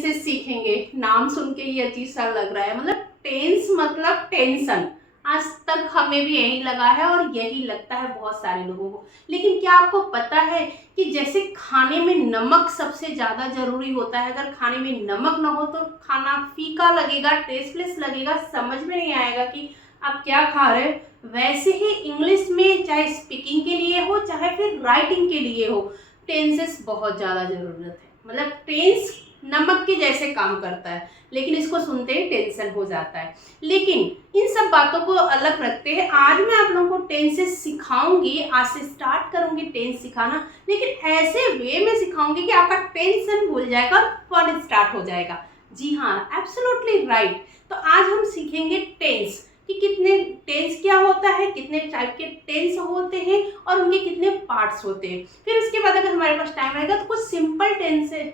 Tenses सीखेंगे। नाम सुन के ही अजीब सा लग रहा है, मतलब टेंस मतलब टेंशन। आज तक हमें भी यही लगा है और यही लगता है बहुत सारे लोगों को। लेकिन क्या आपको पता है कि जैसे खाने में नमक सबसे ज़्यादा ज़रूरी होता है, अगर खाने में नमक ना हो तो खाना फीका लगेगा, टेस्टलेस लगेगा, समझ में नहीं आएगा कि आप क्या खा रहे हो। वैसे ही इंग्लिश में चाहे स्पीकिंग के लिए हो चाहे फिर राइटिंग के लिए हो, टेंसेस बहुत ज़्यादा ज़रूरत है। मतलब टेंस नमक के जैसे काम करता है, लेकिन इसको सुनते ही टेंशन हो जाता है। लेकिन इन सब बातों को अलग रखते हैं, आज मैं आप लोगों को टेंसेस सिखाऊंगी। आज से स्टार्ट करूंगी टेंस सिखाना, लेकिन ऐसे वे में सिखाऊंगी कि आपका टेंशन भूल जाएगा और फन स्टार्ट हो जाएगा। जी हाँ, एब्सोल्युटली राइट। तो आज हम सीखेंगे टेंस कि कितने टेंस क्या होता है, कितने टाइप के टेंस होते हैं और उनके कितने पार्ट्स होते हैं। फिर उसके बाद अगर हमारे पास टाइम आएगा तो कुछ सिंपल टेंस है,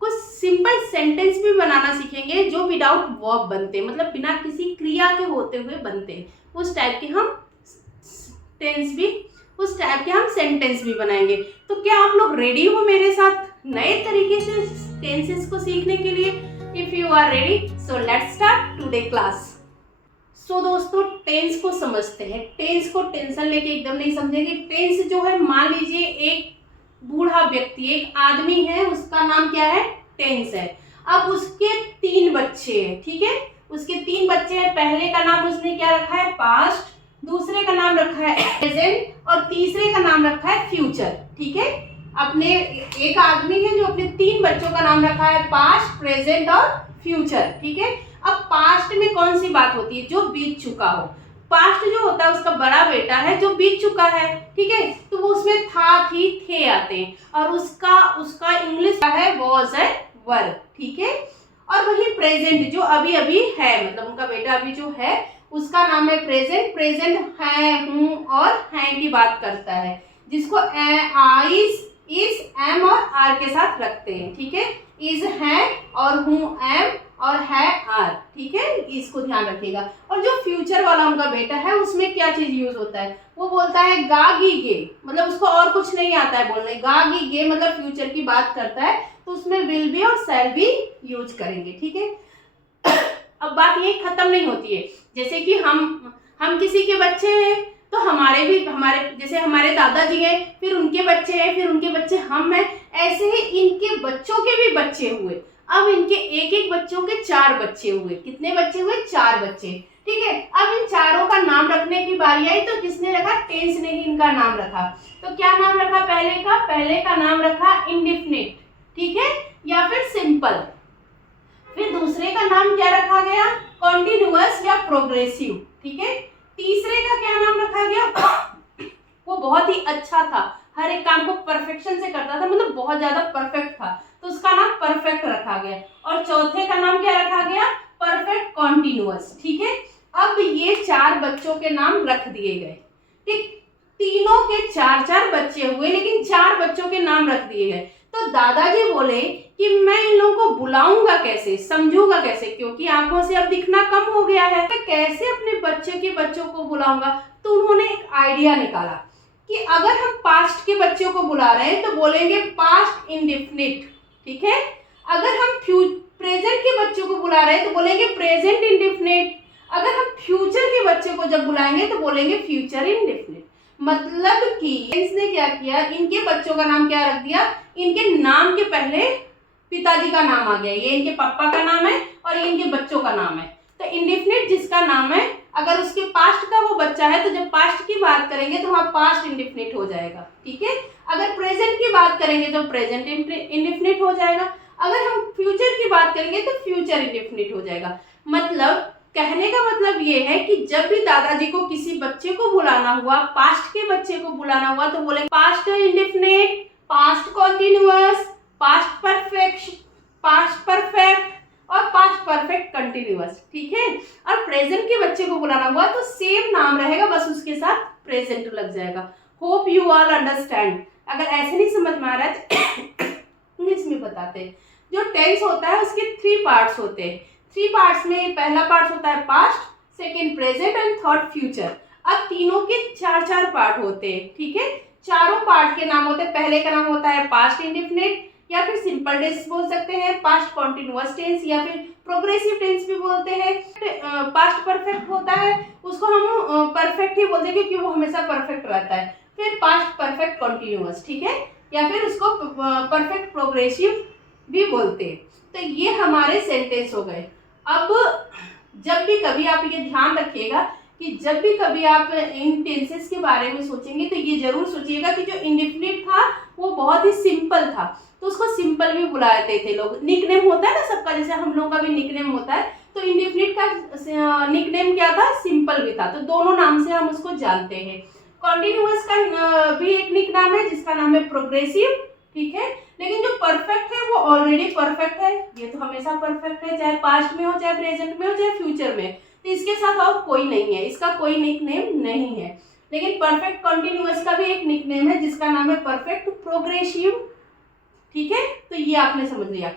कुछ सिंपल सेंटेंस भी बनाना सीखेंगे जो विदाउट वर्ब बनते हैं, मतलब बिना किसी क्रिया के होते हुए बनते हैं। उस टाइप के हम सेंटेंस भी बनाएंगे। तो क्या आप लोग रेडी हो मेरे साथ नए तरीके से टेंसेस को सीखने के लिए? If you are ready so let's start today class. So दोस्तों, टेंस को समझते हैं। टेंस को टेंशन लेके एकदम नहीं समझेंगे। टेंस जो है, मान लीजिए एक बूढ़ा व्यक्ति, एक आदमी है, उसका नाम क्या है? टेंस है। अब उसके 3 बच्चे हैं, ठीक है। उसके 3 बच्चे हैं। पहले का नाम उसने क्या रखा है? पास्ट। दूसरे का नाम रखा है प्रेजेंट और तीसरे का नाम रखा है फ्यूचर, ठीक है। अपने एक आदमी है जो अपने 3 बच्चों का नाम रखा है पास्ट, प्रेजेंट और फ्यूचर, ठीक है। अब पास्ट में कौन सी बात होती है? जो बीत चुका हो। पास्ट जो होता है उसका बड़ा बेटा है जो बीत चुका है, ठीक है। तो वो उसमें था, थी, थे आते हैं और उसका इंग्लिश का है वॉज है, वर, ठीक है। और वही प्रेजेंट जो अभी अभी है, मतलब उनका बेटा अभी जो है उसका नाम है प्रेजेंट। प्रेजेंट है, हूँ और हैं की बात करता है, जिसको इज, एम और आर के साथ रखते हैं, ठीक है। इज है और हूँ एम और है आर, ठीक है। इसको ध्यान रखिएगा। और जो फ्यूचर वाला उनका बेटा है उसमें क्या चीज यूज होता है? वो बोलता है गा गी गे, मतलब उसको और कुछ नहीं आता है बोलने। गा गी गे मतलब फ्यूचर की बात करता है, तो उसमें विल बी और शैल बी यूज करेंगे, ठीक है। अब बात ये खत्म नहीं होती है। जैसे कि हम किसी के बच्चे हैं तो हमारे जैसे हमारे दादाजी हैं, फिर उनके बच्चे हैं, फिर उनके बच्चे हम हैं, ऐसे ही इनके बच्चों के भी बच्चे हुए। अब इनके एक एक बच्चों के 4 बच्चे हुए। कितने बच्चे हुए? 4 बच्चे, ठीक है। अब इन चारों का नाम रखने की बारी आई तो किसने रखा? टेंस ने ही इनका नाम रखा। तो क्या नाम रखा पहले का नाम रखा इंडेफिनिट, ठीक है, या फिर सिंपल। फिर दूसरे का नाम क्या रखा गया? कॉन्टिन्यूअस या प्रोग्रेसिव, ठीक है। तीसरे का क्या नाम रखा गया? वो बहुत ही अच्छा था, हर एक काम को परफेक्शन से करता था, मतलब बहुत ज्यादा परफेक्ट था, तो उसका नाम परफेक्ट रखा गया। और चौथे का नाम क्या रखा गया? परफेक्ट कॉन्टिन्यूअस, ठीक है। अब ये 4 बच्चों के नाम रख दिए गए, ठीक। तीनों के 4 बच्चे हुए, लेकिन 4 बच्चों के नाम रख दिए गए। तो दादाजी बोले कि मैं इन लोगों को बुलाऊंगा कैसे, समझूंगा कैसे, क्योंकि आंखों से अब दिखना कम हो गया है, मैं कैसे अपने बच्चे के बच्चों को बुलाऊंगा। तो उन्होंने एक आइडिया निकाला कि अगर हम पास्ट के बच्चों को बुला रहे हैं तो बोलेंगे पास्ट इंडेफिनिट, ठीक है। अगर हम प्रेजेंट के बच्चों को बुला रहे हैं तो बोलेंगे प्रेजेंट इंडेफिनिट। अगर हम फ्यूचर के बच्चे को जब बुलाएंगे तो बोलेंगे फ्यूचर इंडेफिनिट। मतलब कि इसने क्या किया, इनके बच्चों का नाम क्या रख दिया? इनके नाम के पहले पिताजी का नाम आ गया। ये इनके पापा का नाम है और ये इनके बच्चों का नाम है। तो इंडेफिनिट जिसका नाम है, अगर उसके पास्ट का वो बच्चा है तो जब पास्ट की बात करेंगे तो वहाँ पास्ट इंडेफिनिट हो जाएगा, ठीक है। अगर प्रेजेंट की बात करेंगे तो प्रेजेंट इंडेफिनिट हो जाएगा। अगर हम फ्यूचर की बात करेंगे तो फ्यूचर इंडेफिनिट हो जाएगा। मतलब कहने का मतलब ये है कि जब भी दादाजी को किसी बच्चे को बुलाना हुआ, पास्ट के बच्चे को बुलाना हुआ, तो बोले past indefinite, past continuous, past perfect और पास्ट परफेक्ट कंटिन्यूअस, ठीक है। और प्रेजेंट के बच्चे को बुलाना हुआ तो सेम नाम रहेगा, बस उसके साथ प्रेजेंट लग जाएगा। Hope you all understand. अगर ऐसे नहीं समझ में आ रहा है तो इंग्लिश में बताते हैं। जो टेंस होता है उसके 3 पार्ट्स होते हैं। 3 पार्ट्स में पहला पार्ट होता है past, second present and third future. अब तीनों के 4 पार्ट होते हैं, ठीक है। चारों पार्ट के नाम होते हैं। पहले का नाम होता है पास्ट इंडेफिनिट, या फिर सिंपल टेंस बोल सकते हैं, पास्ट कॉन्टिन्यूअस टेंस या फिर प्रोग्रेसिव टेंस भी बोलते हैं। पास्ट परफेक्ट होता है उसको हम परफेक्ट ही बोलते हैं क्योंकि वो हमेशा परफेक्ट रहता है। फिर पास्ट परफेक्ट कॉन्टिन्यूअस, ठीक है, या फिर उसको परफेक्ट प्रोग्रेसिव भी बोलते हैं। तो ये हमारे सेंटेंस हो गए। अब जब भी कभी आप ये ध्यान रखिएगा कि जब भी कभी आप इन टेंसेस के बारे में सोचेंगे तो ये जरूर सोचिएगा कि जो इंडेफिनिट था वो बहुत ही सिंपल था, तो उसको सिंपल भी बुलाते थे लोग। निकनेम होता है ना सबका, जैसे हम लोगों का भी निकनेम होता है, तो इंडेफिनिट का निकनेम क्या था, सिंपल भी था। तो दोनों नाम से हम उसको जानते हैं। कॉन्टिन्यूअस का भी एक निक नाम है जिसका नाम है प्रोग्रेसिव, ठीक है। लेकिन जो परफेक्ट है वो ऑलरेडी परफेक्ट है, ये तो हमेशा परफेक्ट है, चाहे पास्ट में हो, चाहे प्रेजेंट में हो, चाहे फ्यूचर में। तो इसके साथ और कोई नहीं है, इसका कोई निकनेम नहीं है। लेकिन परफेक्ट कॉन्टिन्यूअस का भी एक निकनेम है जिसका नाम है परफेक्ट प्रोग्रेसिव, ठीक है। तो ये आपने समझ लिया।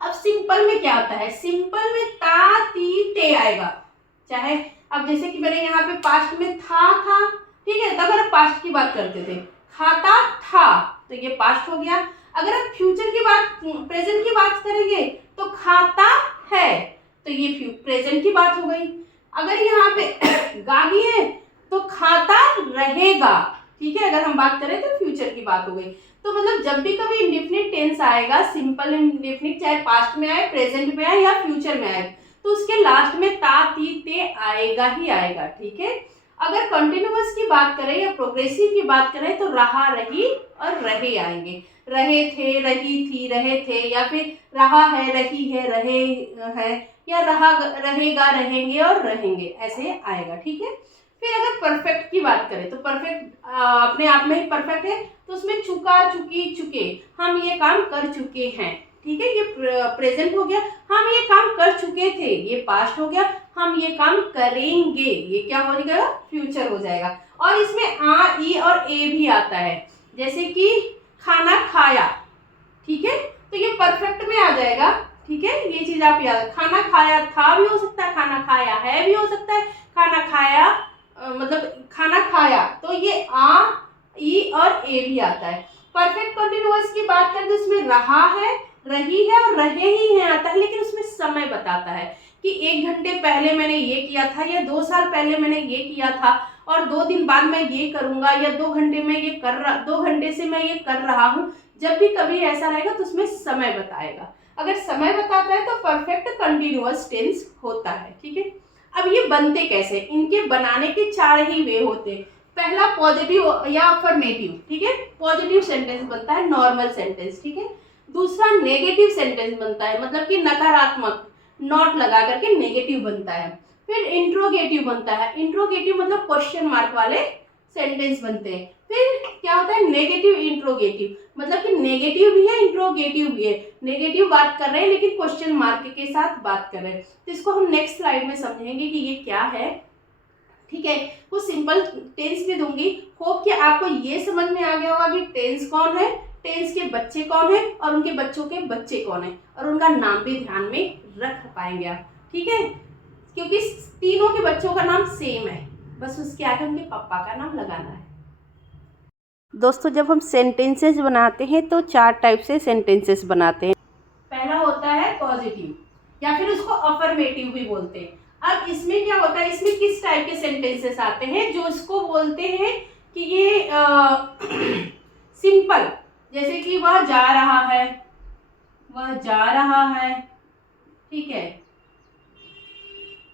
अब सिंपल में क्या आता है, सिंपल में ता ती ते आएगा। चाहे अब जैसे कि मैंने यहाँ पे पास्ट में था, ठीक है, तब अगर पास्ट की बात करते थे, खाता था, तो ये पास्ट हो गया। अगर आप फ्यूचर की बात, प्रेजेंट की बात करेंगे तो खाता है, तो ये प्रेजेंट की बात हो गई। अगर यहाँ पे गागी है तो खाता रहेगा, ठीक है, अगर हम बात करें तो फ्यूचर की बात हो गई। तो मतलब जब भी कभी इंडेफिनिट टेंस आएगा, सिंपल इंडेफिनिट, चाहे पास्ट में आए, प्रेजेंट में आए या फ्यूचर में आए, तो उसके लास्ट में ता ती ते आएगा ही आएगा, ठीक है। अगर कंटिन्यूअस की बात करें या प्रोग्रेसिव की बात करें तो रहा, रही और रहे आएंगे। रहे थे, रही थी, रहे थे, या फिर रहा है, रही है, रहे है, या रहा, रहेगा, रहेंगे और रहेंगे, ऐसे आएगा, ठीक है। फिर अगर परफेक्ट की बात करें तो परफेक्ट अपने आप में ही परफेक्ट है, तो उसमें चुका, चुकी, चुके, हम ये काम कर चुके हैं, ठीक है, ये प्रेजेंट हो गया, हम ये काम कर चुके थे, ये पास्ट हो गया, हम ये काम करेंगे, ये क्या हो जाएगा, फ्यूचर हो जाएगा। और इसमें आ, ई और ए भी आता है, जैसे कि खाना खाया, ठीक है, तो ये परफेक्ट में आ जाएगा, ठीक है। ये चीज आप याद, खाना खाया था भी हो सकता है, खाना खाया है भी हो सकता है, खाना खाया मतलब खाना खाया, तो ये आ, ई और ए भी आता है। परफेक्ट कंटिन्यूअस की बात करें तो इसमें रहा है, रही है और रहे ही है आता है, लेकिन उसमें समय बताता है कि 1 घंटे पहले मैंने ये किया था, या 2 साल पहले मैंने ये किया था, और 2 दिन बाद मैं ये करूंगा, या 2 घंटे में ये 2 घंटे से मैं ये कर रहा हूँ। जब भी कभी ऐसा रहेगा तो उसमें समय बताएगा। अगर समय बताता है तो परफेक्ट कंटिन्यूअस टेंस होता है, ठीक है। अब ये बनते कैसे, इनके बनाने के 4 ही वे होते हैं। पहला पॉजिटिव या अफर्मेटिव, ठीक है, पॉजिटिव सेंटेंस बनता है, नॉर्मल सेंटेंस, ठीक है। दूसरा नेगेटिव सेंटेंस बनता है, मतलब कि नकारात्मक, नॉट लगा करके नेगेटिव बनता है। फिर इंट्रोगेटिव बनता है, इंट्रोगेटिव मतलब क्वेश्चन मार्क वाले सेंटेंस बनते हैं। फिर क्या होता है, नेगेटिव इंट्रोगेटिव, मतलब कि नेगेटिव भी है, इंट्रोगेटिव भी है। नेगेटिव बात कर रहे हैं लेकिन क्वेश्चन मार्क के साथ बात कर रहे हैं, तो इसको हम नेक्स्ट स्लाइड में समझेंगे कि ये क्या है, ठीक है। कुछ सिंपल टेंस भी दूंगी, होप कि आपको ये समझ में आ गया होगा कि टेंस कौन है, टेंस के बच्चे कौन है और उनके बच्चों के बच्चे कौन है, और उनका नाम भी ध्यान में रख पाएंगे आप, ठीक है, क्योंकि तीनों के बच्चों का नाम सेम है, बस उसके आगे उनके पापा का नाम लगाना है। दोस्तों, जब हम सेंटेंसेस बनाते हैं तो 4 टाइप से सेंटेंसेस बनाते हैं। पहला होता है पॉजिटिव, या फिर उसको अफर्मेटिव भी बोलते हैं। अब इसमें क्या होता है, इसमें किस टाइप के सेंटेंसेस आते हैं, जो इसको बोलते हैं कि ये सिंपल, जैसे कि वह जा रहा है, वह जा रहा है, ठीक है,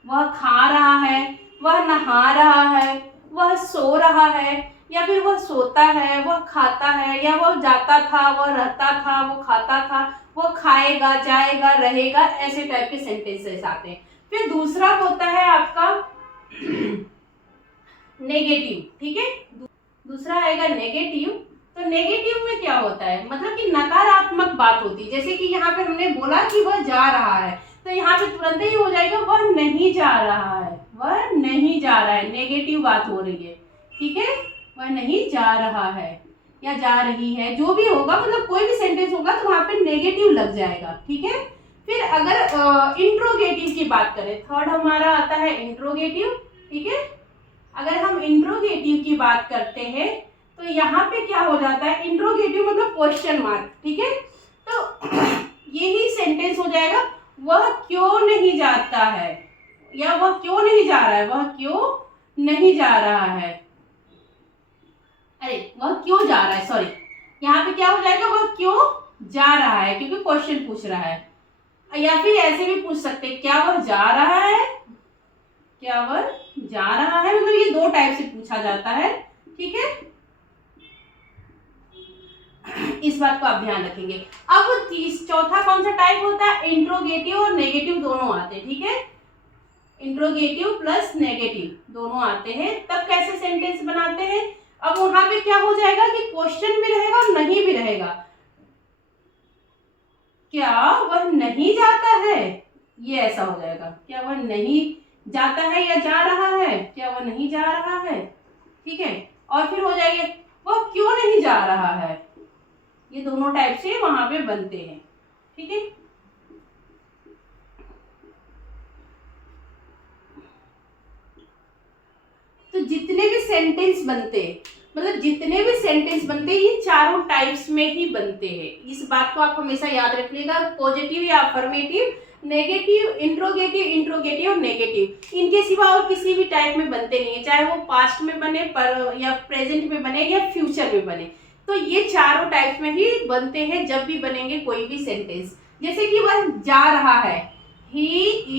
वह खा रहा है, वह नहा रहा है, वह सो रहा है, या फिर वह सोता है, वह खाता है, या वह जाता था, वह रहता था, वो खाता था, वह खाएगा, जाएगा, रहेगा, ऐसे टाइप के सेंटेंसेस आते हैं। फिर दूसरा होता है आपका नेगेटिव, ठीक है, दूसरा आएगा नेगेटिव। तो नेगेटिव में क्या होता है, मतलब कि नकारात्मक बात होती है, जैसे कि यहाँ पे हमने बोला कि वह जा रहा है, तो यहाँ पे तुरंत ही हो जाएगा वह नहीं जा रहा है, वह नहीं जा रहा है, नेगेटिव बात हो रही है, ठीक है, वह नहीं जा रहा है या जा रही है, जो भी होगा, मतलब कोई भी सेंटेंस होगा तो वहां पे नेगेटिव लग जाएगा, ठीक है। फिर अगर इंट्रोगेटिव की बात करें, थर्ड हमारा आता है इंट्रोगेटिव, ठीक है। अगर हम इंट्रोगेटिव की बात करते हैं तो यहाँ पे क्या हो जाता है, इंट्रोगेटिव मतलब क्वेश्चन मार्क, ठीक है। तो यही सेंटेंस हो जाएगा, वह क्यों नहीं जाता है, या वह क्यों नहीं जा रहा है, वह क्यों नहीं जा रहा है, अरे वह क्यों जा रहा है, सॉरी, यहाँ पे क्या हो जाएगा, वह क्यों जा रहा है, क्योंकि क्वेश्चन पूछ रहा है। या फिर ऐसे भी पूछ सकते हैं, क्या वह जा रहा है, क्या वह जा रहा है, मतलब ये दो टाइप से पूछा जाता है, ठीक है। इस बात को आप ध्यान रखेंगे। अब चौथा कौन सा टाइप होता है, इंट्रोगेटिव और नेगेटिव दोनों आते हैं, ठीक है। इंट्रोगेटिव प्लस नेगेटिव दोनों आते हैं, तब कैसे सेंटेंस बनाते हैं। अब वहां पे क्या हो जाएगा कि क्वेश्चन भी रहेगा और नहीं भी रहेगा। क्या वह नहीं जाता है, ये ऐसा हो जाएगा, क्या वह नहीं जाता है या जा रहा है, क्या वह नहीं जा रहा है, ठीक है। और फिर हो जाएगा, वह क्यों नहीं जा रहा है। ये दोनों टाइप से वहां पे बनते हैं, ठीक है। तो जितने भी सेंटेंस बनते हैं, मतलब जितने भी सेंटेंस बनते हैं, ये चारों टाइप्स में ही बनते हैं। इस बात को आप हमेशा याद रखिएगा, पॉजिटिव या अफर्मेटिव, नेगेटिव, इंट्रोगेटिव, इंट्रोगेटिव और नेगेटिव, इनके सिवा और किसी भी टाइप में बनते नहीं है, चाहे वो पास्ट में बने पर या प्रेजेंट में बने या फ्यूचर में बने। तो ये चारों टाइप्स में ही बनते हैं जब भी बनेंगे कोई भी सेंटेंस। जैसे कि वह जा रहा है, ही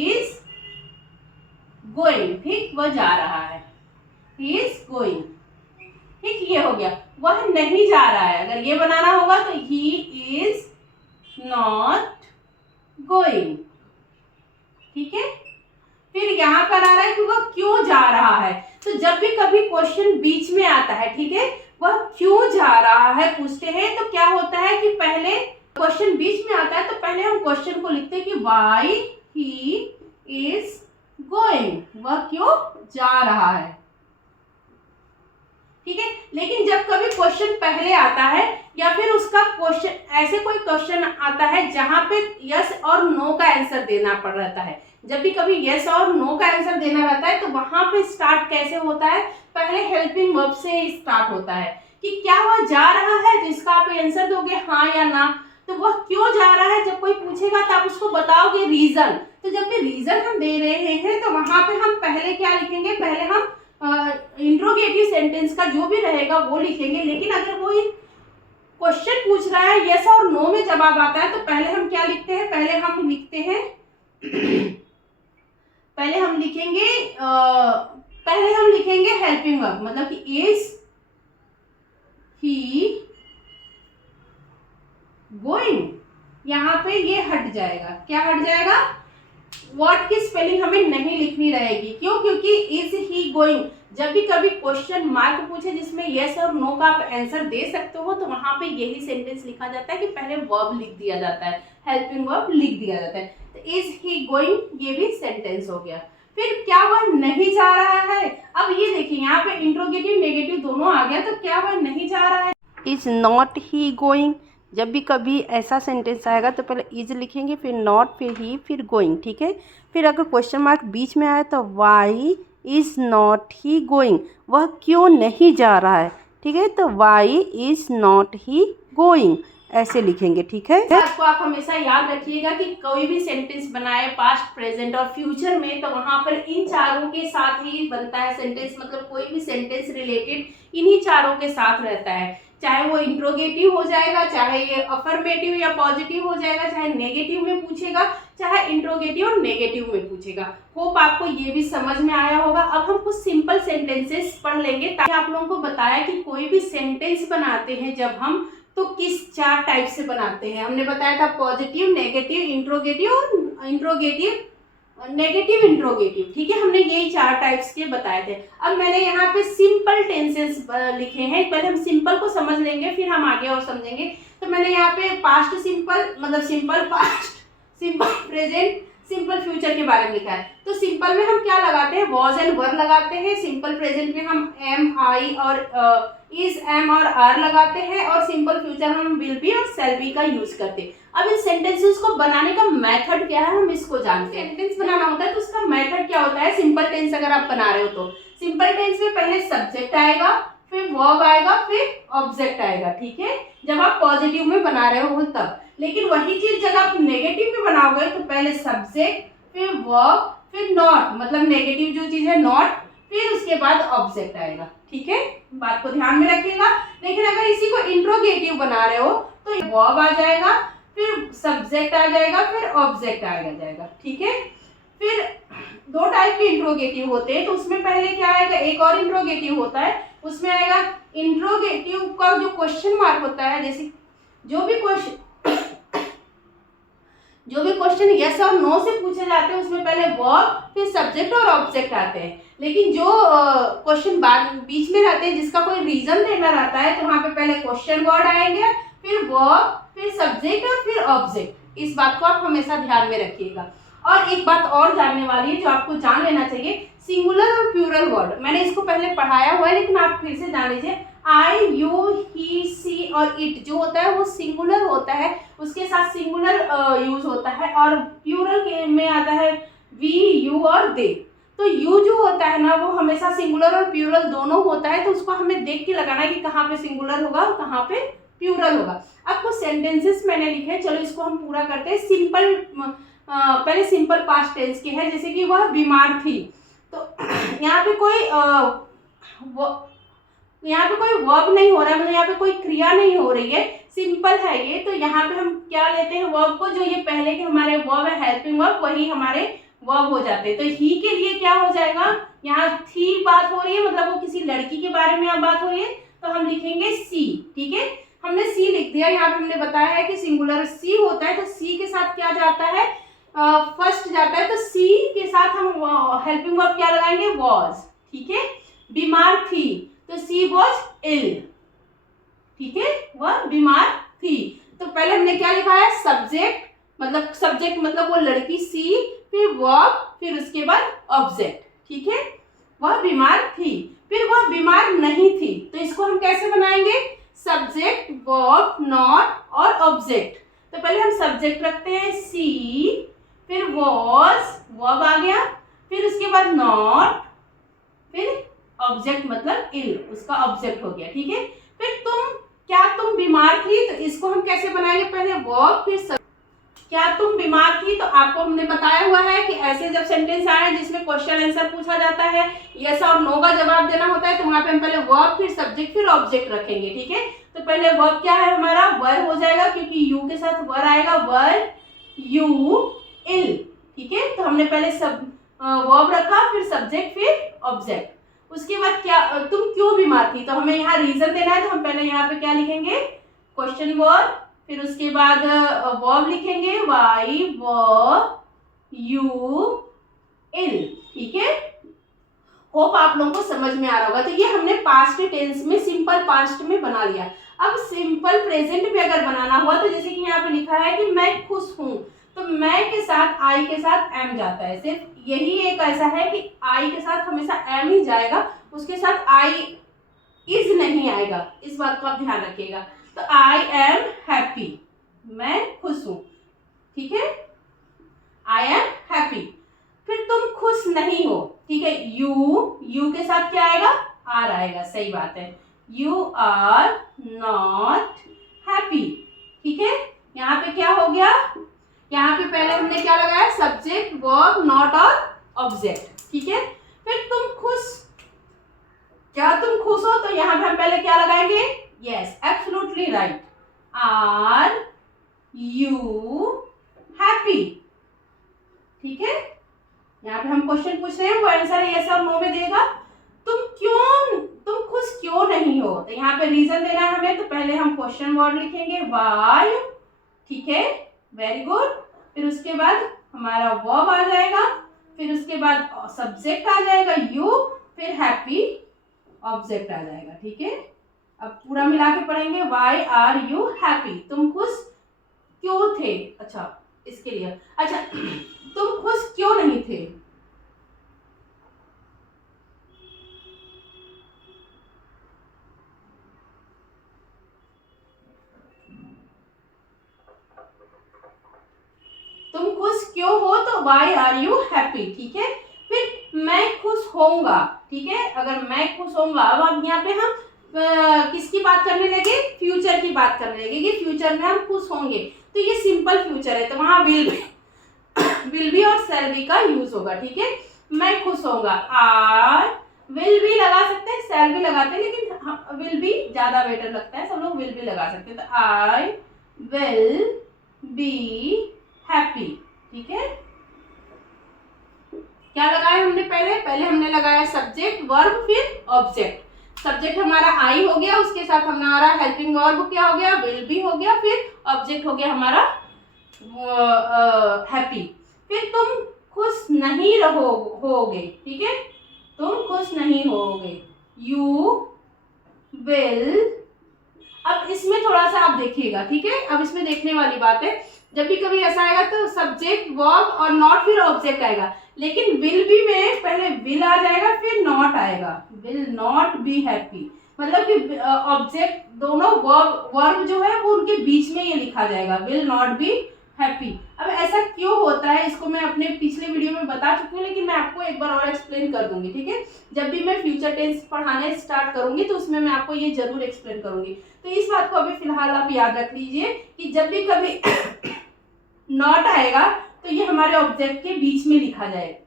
इज गोइंग, ठीक, वह जा रहा है, ही इज गोइंग, ठीक, ये हो गया। वह नहीं जा रहा है, अगर ये बनाना होगा तो ही इज नॉट गोइंग, ठीक है। फिर यहां पर आ रहा है कि वह क्यों जा रहा है। तो जब भी कभी क्वेश्चन बीच में आता है, ठीक है, वह क्यों जा रहा है पूछते हैं, तो क्या होता है कि पहले क्वेश्चन बीच में आता है तो पहले हम क्वेश्चन को लिखते हैं कि व्हाई ही इज गोइंग, वह क्यों जा रहा है, ठीक है। लेकिन जब कभी क्वेश्चन पहले आता है या फिर उसका क्वेश्चन, ऐसे कोई क्वेश्चन आता है जहां पे यस और नो का आंसर देना पड़ रहता है, जब भी कभी यस और नो का आंसर देना रहता है तो वहां पे स्टार्ट कैसे होता है, पहले हेल्पिंग वर्ब से स्टार्ट होता है कि क्या वह जा रहा है, तो इसका आप आंसर दोगे हाँ या ना। तो वह क्यों जा रहा है, जब कोई पूछेगा तो आप उसको बताओगे रीजन। तो जब भी रीजन हम दे रहे हैं तो वहां पे हम पहले क्या लिखेंगे, पहले हम इंट्रोगेटिव सेंटेंस का जो भी रहेगा वो लिखेंगे। लेकिन अगर कोई क्वेश्चन पूछ रहा है यस और नो में जवाब आता है तो पहले हम क्या लिखते हैं, पहले हम लिखते हैं पहले हम लिखेंगे हेल्पिंग वर्ब, मतलब कि इज ही गोइंग, यहाँ पे ये हट जाएगा, क्या हट जाएगा, व्हाट की स्पेलिंग हमें नहीं लिखनी रहेगी। क्यों, क्योंकि इज ही गोइंग, जब भी कभी क्वेश्चन मार्क पूछे जिसमें यस और नो का आप आंसर दे सकते हो तो वहां पे यही सेंटेंस लिखा जाता है कि पहले वर्ब लिख दिया जाता है, हेल्पिंग वर्ब लिख दिया जाता है। तो इज ही गोइंग, ये भी सेंटेंस हो गया। फिर क्या वह नहीं जा रहा है, अब ये देखिए यहाँ पे इंट्रोगेटिव नेगेटिव दोनों आ गया, तो क्या वह नहीं जा रहा है, इज नॉट ही गोइंग। जब भी कभी ऐसा सेंटेंस आएगा तो पहले इज लिखेंगे, फिर नॉट, फिर ही, फिर गोइंग, ठीक है। फिर अगर क्वेश्चन मार्क बीच में आए तो why is not he going, वह क्यों नहीं जा रहा है, ठीक है। तो why is not he going ऐसे लिखेंगे, ठीक है। बात को आप हमेशा याद रखिएगा कि कोई भी सेंटेंस बनाए पास्ट, प्रेजेंट और फ्यूचर में तो वहां पर इन चारों के साथ ही बनता है सेंटेंस, मतलब कोई भी सेंटेंस रिलेटेड इन्हीं चारों के साथ रहता है, चाहे वो इंट्रोगेटिव हो जाएगा, चाहे ये अफर्मेटिव या पॉजिटिव हो जाएगा, चाहे नेगेटिव में पूछेगा, चाहे इंट्रोगेटिव और नेगेटिव में पूछेगा। होप आपको ये भी समझ में आया होगा। अब हम कुछ सिंपल सेंटेंसेस पढ़ लेंगे ताकि आप लोगों को बताया कि कोई भी सेंटेंस बनाते हैं जब हम तो किस चार टाइप से बनाते हैं। हमने बताया था पॉजिटिव, नेगेटिव, इंट्रोगेटिव और नेगेटिव इंट्रोगेटिव, ठीक है। हमने यही चार टाइप्स के बताए थे। अब मैंने यहाँ पे सिंपल टेंसेस लिखे हैं, पहले हम सिंपल को समझ लेंगे फिर हम आगे और समझेंगे। तो मैंने यहाँ पे पास्ट सिंपल, मतलब simple past, simple present, simple future के बारे में लिखा है। तो सिंपल में हम क्या लगाते हैं, वॉज एंड वर लगाते हैं। सिंपल प्रेजेंट में हम एम, आई और इज, एम और आर लगाते हैं, और सिंपल फ्यूचर में हम विल बी और शैल बी का यूज करते हैं। अब इन सेंटेंसेस को बनाने का मेथड क्या है हम इसको जानते हैं। सेंटेंस बनाना होता है तो उसका मेथड क्या होता है, सिंपल टेंस अगर आप बना रहे हो तो सिंपल टेंस में पहले सब्जेक्ट आएगा, फिर वर्ब आएगा, फिर ऑब्जेक्ट आएगा, ठीक है, जब आप पॉजिटिव में बना रहे हो तब। लेकिन वही चीज जब आप नेगेटिव में बनाओगे तो पहले सब्जेक्ट, फिर वर्ब, फिर नॉट, मतलब नेगेटिव जो चीज है नॉट, फिर उसके बाद ऑब्जेक्ट आएगा, ठीक है, बात को ध्यान में रखिएगा। लेकिन अगर इसी को इंट्रोगेटिव बना रहे हो तो वर्ब आ जाएगा, फिर सब्जेक्ट आ जाएगा, फिर ऑब्जेक्ट आएगा जाएगा, ठीक है। फिर दो टाइप के इंट्रोगेटिव होते हैं, तो उसमें पहले क्या आएगा, एक और इंट्रोगेटिव होता है, उसमें आएगा इंट्रोगेटिव का जो क्वेश्चन मार्क होता है, जैसे जो भी क्वेश्चन यस और नो से पूछे जाते हैं उसमें पहले वर्ब, फिर सब्जेक्ट और ऑब्जेक्ट आते हैं। लेकिन जो क्वेश्चन बाद बीच में रहते हैं जिसका कोई रीजन देना रहता है तो वहां पे पहले क्वेश्चन वर्ड आएंगे, फिर वर्ब, फिर सब्जेक्ट और फिर ऑब्जेक्ट। इस बात को आप हमेशा ध्यान में रखिएगा। और एक बात और जानने वाली है जो आपको जान लेना चाहिए, सिंगुलर और प्लूरल वर्ड, मैंने इसको पहले पढ़ाया हुआ है लेकिन आप फिर से जान लीजिए। आई, यू, ही, सी और इट जो होता है वो सिंगुलर होता है, उसके साथ सिंगुलर यूज होता है, और प्लूरल के में आता है वी, यू और दे। तो यू जो होता है ना वो हमेशा सिंगुलर और प्लूरल दोनों होता है, तो उसको हमें देख के लगाना है कि कहाँ पे सिंगुलर होगा और कहाँ पे प्लूरल होगा। अब कुछ सेंटेंसेस मैंने लिखे हैं, चलो इसको हम पूरा करते हैं। सिंपल पहले सिंपल पास्ट टेंस के है, जैसे कि वह बीमार थी, तो यहाँ पे कोई वर्ब नहीं हो रहा है, मतलब यहाँ पे कोई क्रिया नहीं हो रही है, सिंपल है ये। तो यहाँ पे हम क्या लेते हैं वर्ब को, जो ये पहले के हमारे वर्ब है हेल्पिंग वर्ब वही हमारे वर्ब हो जाते हैं। तो ही के लिए क्या हो जाएगा, यहाँ थी बात हो रही है, मतलब वो किसी लड़की के बारे में यहाँ बात हो रही है, तो हम लिखेंगे सी, ठीक है, हमने सी लिख दिया। यहाँ पे हमने बताया है कि सिंगुलर सी होता है, तो सी के साथ क्या जाता है, फर्स्ट जाता है, तो सी के साथ हम हेल्पिंग वर्ब क्या लगाएंगे, वॉज, ठीक है। बीमार थी तो सी वॉज इल, ठीक है, वह बीमार थी। तो पहले हमने क्या लिखा है, सब्जेक्ट मतलब वो लड़की सी, फिर वर्ब, फिर उसके बाद ऑब्जेक्ट, ठीक है, वह बीमार थी। फिर वह बीमार नहीं थी, तो इसको हम कैसे बनाएंगे, सब्जेक्ट, वर्ब, नॉट और ऑब्जेक्ट। तो पहले हम सब्जेक्ट रखते हैं सी, फिर वॉज, वर्ब आ गया, फिर उसके बाद नॉट, फिर ऑब्जेक्ट मतलब इल, उसका ऑब्जेक्ट हो गया, ठीक है। फिर तुम बीमार थी, तो इसको हम कैसे बनाएंगे, पहले वर्ब, फिर क्या तुम बीमार थी। तो आपको हमने बताया हुआ है कि ऐसे जब सेंटेंस आए जिसमें क्वेश्चन आंसर पूछा जाता है, यस और नो का जवाब देना होता है, तो वहां पे हम पहले वर्ब, फिर सब्जेक्ट, फिर ऑब्जेक्ट रखेंगे, ठीक है। तो पहले वर्ब क्या है हमारा, वर हो जाएगा, क्योंकि यू के साथ वर आएगा, वर, यू, इल, ठीक है। तो हमने पहले वर्ब रखा, फिर सब्जेक्ट, फिर ऑब्जेक्ट। उसके बाद क्या, तुम क्यों बीमार थी, तो हमें यहाँ रीजन देना है, तो हम पहले यहाँ पे क्या लिखेंगे, क्वेश्चन वर्ब, फिर उसके बाद वर्ब लिखेंगे, वाई, व, यू, इल, ठीक है। होप आप लोगों को समझ में आ रहा होगा। तो ये हमने पास्ट टेंस में, सिंपल पास्ट में बना लिया। अब सिंपल प्रेजेंट में अगर बनाना हुआ तो जैसे कि यहाँ पे लिखा है कि मैं खुश हूँ, तो मैं के साथ आई के साथ एम जाता है। सिर्फ यही एक ऐसा है कि आई के साथ हमेशा एम ही जाएगा, उसके साथ आई इज नहीं आएगा, इस बात को आप ध्यान रखिएगा। तो आई एम हैप्पी, मैं खुश हूं, ठीक है, आई एम हैप्पी। फिर तुम खुश नहीं हो, ठीक है, यू के साथ क्या आएगा, आर आएगा, सही बात है, यू आर नॉट हैप्पी, ठीक है। यहाँ पे क्या हो गया, यहाँ पे पहले हमने क्या लगाया, सब्जेक्ट, वर्ब, नॉट और ऑब्जेक्ट, ठीक है। फिर क्या तुम खुश हो, तो यहाँ पे हम पहले क्या लगाएंगे, yes, absolutely right, are you happy, ठीक है। यहाँ पे हम क्वेश्चन पूछ रहे हैं, वो आंसर है यस और नो में देगा। तुम खुश क्यों नहीं हो, तो यहाँ पे रीजन देना है हमें, तो पहले हम क्वेश्चन वर्ड लिखेंगे, व्हाई, ठीक है, वेरी गुड। फिर उसके बाद हमारा वर्ब आ जाएगा, फिर उसके बाद सब्जेक्ट आ जाएगा यू, फिर हैप्पी, ऑब्जेक्ट आ जाएगा, ठीक है। अब पूरा मिला के पढ़ेंगे, वाई आर यू हैप्पी, तुम खुश क्यों थे, अच्छा इसके लिए, अच्छा तुम खुश क्यों नहीं थे, तुम खुश क्यों हो, तो वाई आर यू हैप्पी, ठीक है। फिर मैं खुश होऊंगा, ठीक है, अगर मैं खुश होऊंगा, अब यहाँ पे हम किसकी बात करने लगे, फ्यूचर की बात करने लगे कि फ्यूचर में हम खुश होंगे, तो ये सिंपल फ्यूचर है, तो वहां विल बी और शैल बी का यूज होगा। ठीक है, मैं खुश होऊंगा, आई विल भी लगा सकते हैं, शैल भी लगाते हैं, लेकिन विल भी ज्यादा बेटर लगता है, सब लोग विल भी लगा सकते हैं, तो आई विल बी हैप्पी। ठीक है, क्या लगाया हमने, पहले हमने लगाया सब्जेक्ट वर्ब फिर ऑब्जेक्ट। सब्जेक्ट हमारा आई हो गया, उसके साथ हमारा हेल्पिंग वर्ब क्या हो गया, विल बी हो गया, फिर ऑब्जेक्ट हो गया हमारा हैप्पी। फिर तुम खुश नहीं होगे, ठीक है, तुम खुश नहीं होगे, यू विल। अब इसमें थोड़ा सा आप देखिएगा, ठीक है, अब इसमें देखने वाली बात है, जब भी कभी ऐसा आएगा तो सब्जेक्ट वर्ब और नॉट फिर ऑब्जेक्ट आएगा, लेकिन विल बी में पहले विल आ जाएगा फिर नॉट आएगा, विल नॉट बी हैप्पी, मतलब कि ऑब्जेक्ट दोनों वर्ब जो है वो उनके बीच में ये लिखा जाएगा, विल नॉट बी हैप्पी। अब ऐसा क्यों होता है, इसको मैं अपने पिछले वीडियो में बता चुकी हूँ, लेकिन मैं आपको एक बार और एक्सप्लेन कर दूंगी। ठीक है, जब भी मैं फ्यूचर टेंस पढ़ाने स्टार्ट करूंगी तो उसमें मैं आपको ये जरूर एक्सप्लेन करूंगी। तो इस बात को अभी फिलहाल आप याद रख लीजिए कि जब भी कभी नॉट आएगा तो ये हमारे ऑब्जेक्ट के बीच में लिखा जाएगा,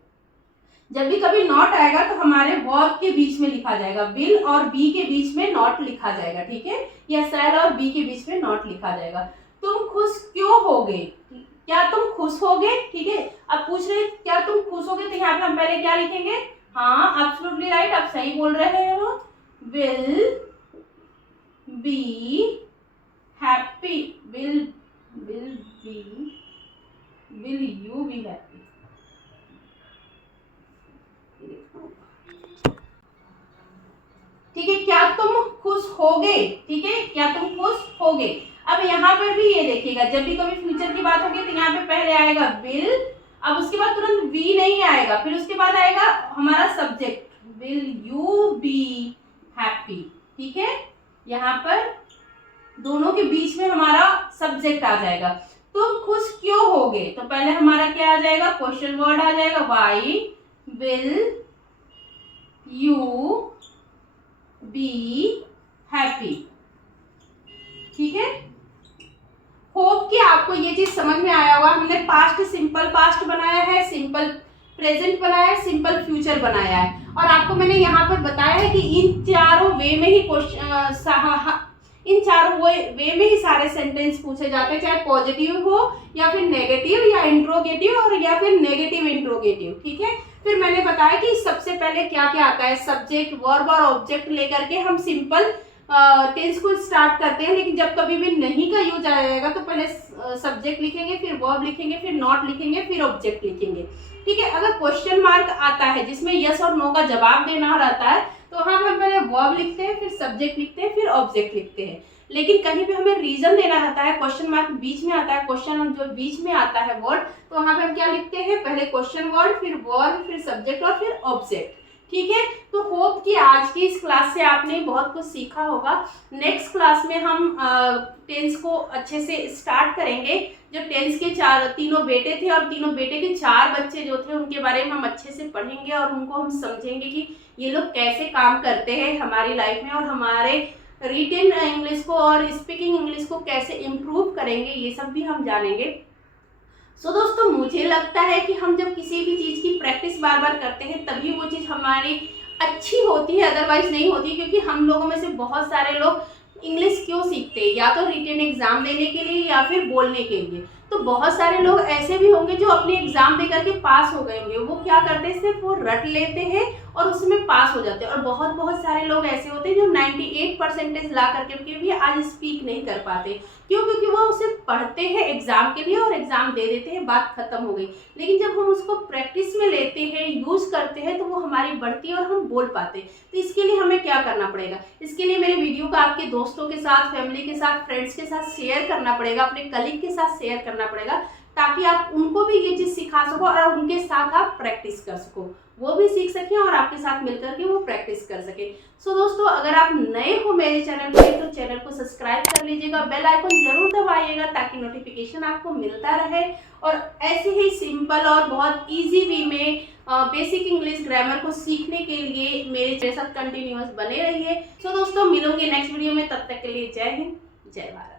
जब भी कभी नॉट आएगा तो हमारे वर्ब के बीच में लिखा जाएगा, विल और बी के बीच में नॉट लिखा जाएगा। ठीक है, या शैल और बी के बीच में नॉट लिखा जाएगा। तुम खुश क्यों होगे, क्या तुम खुश होगे, ठीक है, अब पूछ रहे क्या तुम खुश होगे, तो यहाँ पे हम पहले क्या लिखेंगे, हाँ एब्सोल्युटली राइट, आप सही बोल रहे हो, will be happy, will you be happy. ठीक है, क्या तुम खुश होगे, ठीक है, क्या तुम खुश होगे। अब यहाँ पर भी ये देखिएगा, जब भी कभी फ्यूचर की बात होगी तो यहाँ पे पहले आएगा विल, अब उसके बाद तुरंत वी नहीं आएगा, फिर उसके बाद आएगा हमारा subject, will you be happy. ठीक है, यहाँ पर दोनों के बीच में हमारा सब्जेक्ट आ जाएगा। तुम खुश क्यों होगे, तो पहले हमारा क्या आ जाएगा, क्वेश्चन वर्ड आ जाएगा, why will you be happy. ठीक है, होप कि आपको ये चीज समझ में आया होगा। हमने पास्ट सिंपल पास्ट बनाया है, सिंपल प्रेजेंट बनाया है, सिंपल फ्यूचर बनाया है, और आपको मैंने यहाँ पर बताया है कि इन चारों वे में ही इन चारों वे में ही सारे सेंटेंस पूछे जाते हैं, चाहे पॉजिटिव हो या फिर नेगेटिव या इंट्रोगेटिव और या फिर नेगेटिव इंट्रोगेटिव। ठीक है, फिर मैंने बताया कि सबसे पहले क्या क्या आता है, सब्जेक्ट वर्ब और ऑब्जेक्ट लेकर के हम सिंपल टेंस को स्टार्ट करते हैं, लेकिन जब कभी भी नहीं का यूज आएगा तो पहले सब्जेक्ट लिखेंगे, फिर वर्ब लिखेंगे, फिर नॉट लिखेंगे, फिर ऑब्जेक्ट लिखेंगे। ठीक है, अगर क्वेश्चन मार्क आता है जिसमें यस और नो का जवाब देना रहता है तो वहां हम पहले वर्ब लिखते हैं, फिर सब्जेक्ट लिखते हैं, फिर ऑब्जेक्ट लिखते हैं। लेकिन कहीं भी हमें रीजन देना रहता है, क्वेश्चन मार्क बीच में आता है, क्वेश्चन जो बीच में आता है वर्ड, तो वहां पे हम क्या लिखते हैं, पहले क्वेश्चन वर्ड, फिर वर्ब, फिर सब्जेक्ट और फिर ऑब्जेक्ट। ठीक है, तो होप कि आज की इस क्लास से आपने बहुत कुछ सीखा होगा। नेक्स्ट क्लास में हम टेंस को अच्छे से स्टार्ट करेंगे। जो टेंस के तीनों बेटे थे और तीनों बेटे के 4 बच्चे जो थे उनके बारे में हम अच्छे से पढ़ेंगे और उनको हम समझेंगे कि ये लोग कैसे काम करते हैं हमारी लाइफ में, और हमारे रिटन इंग्लिश को और स्पीकिंग इंग्लिश को कैसे इम्प्रूव करेंगे, ये सब भी हम जानेंगे। सो दोस्तों, मुझे लगता है कि हम जब किसी भी चीज़ की प्रैक्टिस बार बार करते हैं तभी वो चीज़ हमारी अच्छी होती है, अदरवाइज नहीं होती। क्योंकि हम लोगों में से बहुत सारे लोग इंग्लिश क्यों सीखते हैं, या तो रिटन एग्जाम देने के लिए या फिर बोलने के लिए। तो बहुत सारे लोग ऐसे भी होंगे जो अपने एग्जाम दे करके पास हो गए होंगे, वो क्या करते हैं, सिर्फ वो रट लेते हैं और उसमें पास हो जाते हैं। और बहुत सारे लोग ऐसे होते हैं जो 98% ला करके भी आज स्पीक नहीं कर पाते। क्यों? क्योंकि वो सिर्फ पढ़ते हैं एग्जाम के लिए और एग्जाम दे देते हैं, बात खत्म हो गई। लेकिन जब हम उसको प्रैक्टिस में लेते हैं, यूज करते हैं, तो वो हमारी बढ़ती है और हम बोल पाते हैं। तो इसके लिए हमें क्या करना पड़ेगा, इसके लिए मेरे वीडियो को आपके दोस्तों के साथ, फैमिली के साथ, फ्रेंड्स के साथ शेयर करना पड़ेगा, अपने कलीग के साथ शेयर करना पड़ेगा, ताकि आप उनको भी ये चीज़ सिखा सको और उनके साथ आप प्रैक्टिस कर सको। वो भी सीख सकें और आपके साथ मिलकर के वो प्रैक्टिस कर सके। सो दोस्तों, अगर आप नए हो मेरे चैनल पे तो चैनल को सब्सक्राइब कर लीजिएगा, बेल आइकन जरूर दबाइएगा ताकि नोटिफिकेशन आपको मिलता रहे। और ऐसे ही सिंपल और बहुत इजी वे में बेसिक इंग्लिश ग्रामर को सीखने के लिए मेरे साथ कंटिन्यूअस बने रहिए। सो दोस्तों, मिलूंगे नेक्स्ट वीडियो में, तब तक के लिए जय हिंद, जय भारत।